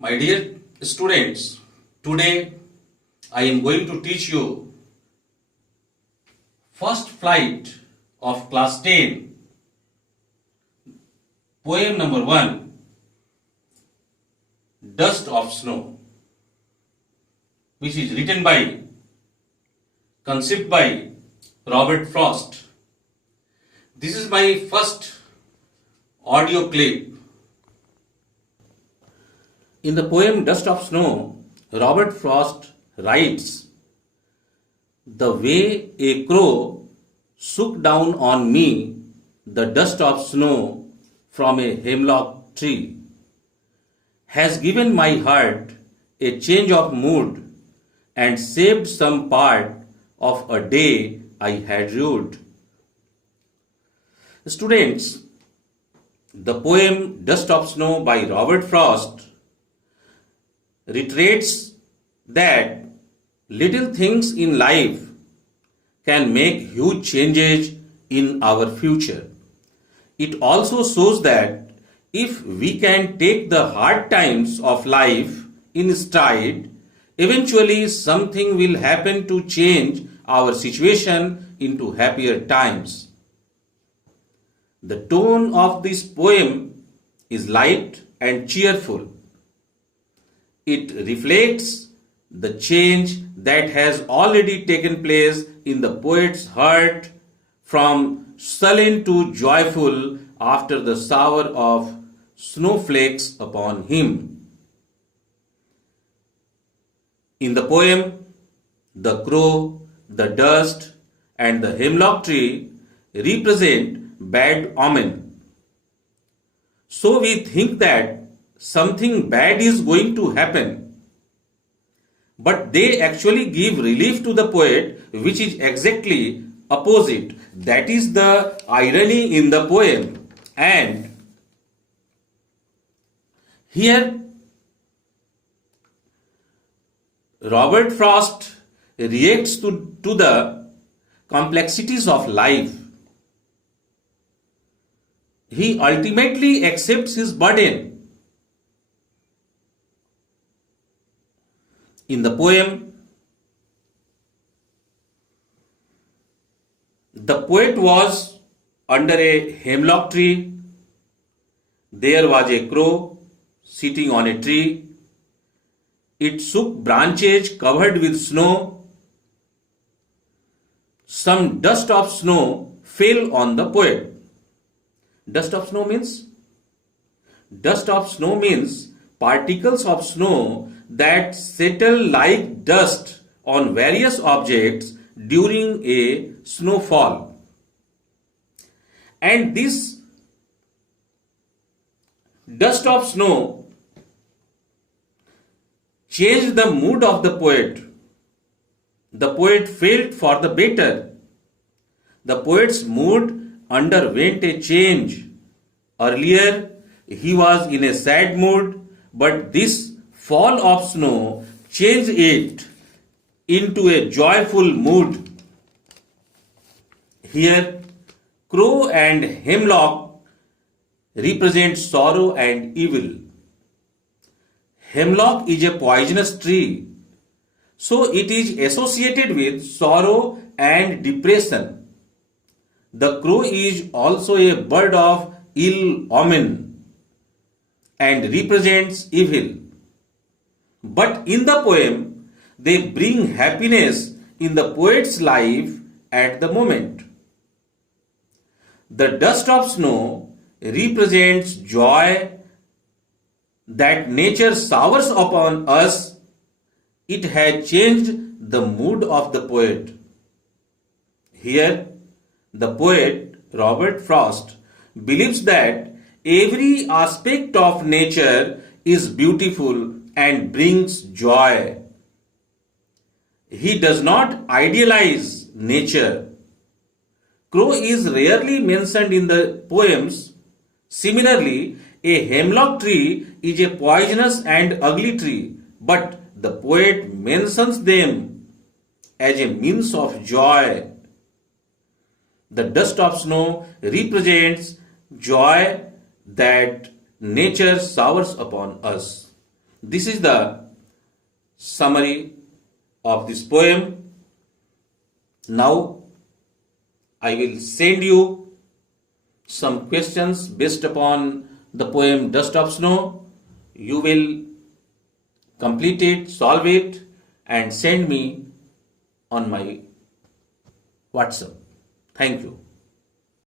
My dear students, today I am going to teach you first flight of class 10, poem number 1, Dust of Snow, which is written by, conceived by Robert Frost. This is my first audio clip. In the poem Dust of Snow, Robert Frost writes, "The way a crow shook down on me the dust of snow from a hemlock tree has given my heart a change of mood and saved some part of a day I had rued." Students, the poem Dust of Snow by Robert Frost reiterates that little things in life can make huge changes in our future. It also shows that if we can take the hard times of life in stride, eventually something will happen to change our situation into happier times. The tone of this poem is light and cheerful. It reflects the change that has already taken place in the poet's heart from sullen to joyful after the shower of snowflakes upon him. In the poem, the crow, the dust, and the hemlock tree represent bad omen. So we think that something bad is going to happen, but they actually give relief to the poet, which is exactly opposite. That is the irony in the poem. And here Robert Frost reacts to the complexities of life. He ultimately accepts his burden. In the poem, the poet was under a hemlock tree. There was a crow sitting on a tree. It shook branches covered with snow. Some dust of snow fell on the poet. Dust of snow means? Dust of snow means particles of snow that settle like dust on various objects during a snowfall. And this dust of snow changed the mood of the poet. The poet felt for the better. The poet's mood underwent a change. Earlier, he was in a sad mood, but this fall of snow changed it into a joyful mood. Here, crow and hemlock represent sorrow and evil. Hemlock is a poisonous tree, so it is associated with sorrow and depression. The crow is also a bird of ill omen and represents evil. But in the poem, they bring happiness in the poet's life at the moment. The dust of snow represents joy that nature showers upon us. It has changed the mood of the poet. Here, the poet Robert Frost believes that every aspect of nature is beautiful and brings joy. He does not idealize nature. Crow is rarely mentioned in the poems. Similarly, a hemlock tree is a poisonous and ugly tree, but the poet mentions them as a means of joy. The dust of snow represents joy that nature showers upon us. This is the summary of this poem. Now I will send you some questions based upon the poem Dust of Snow. You will complete it, solve it, and send me on my WhatsApp. Thank you.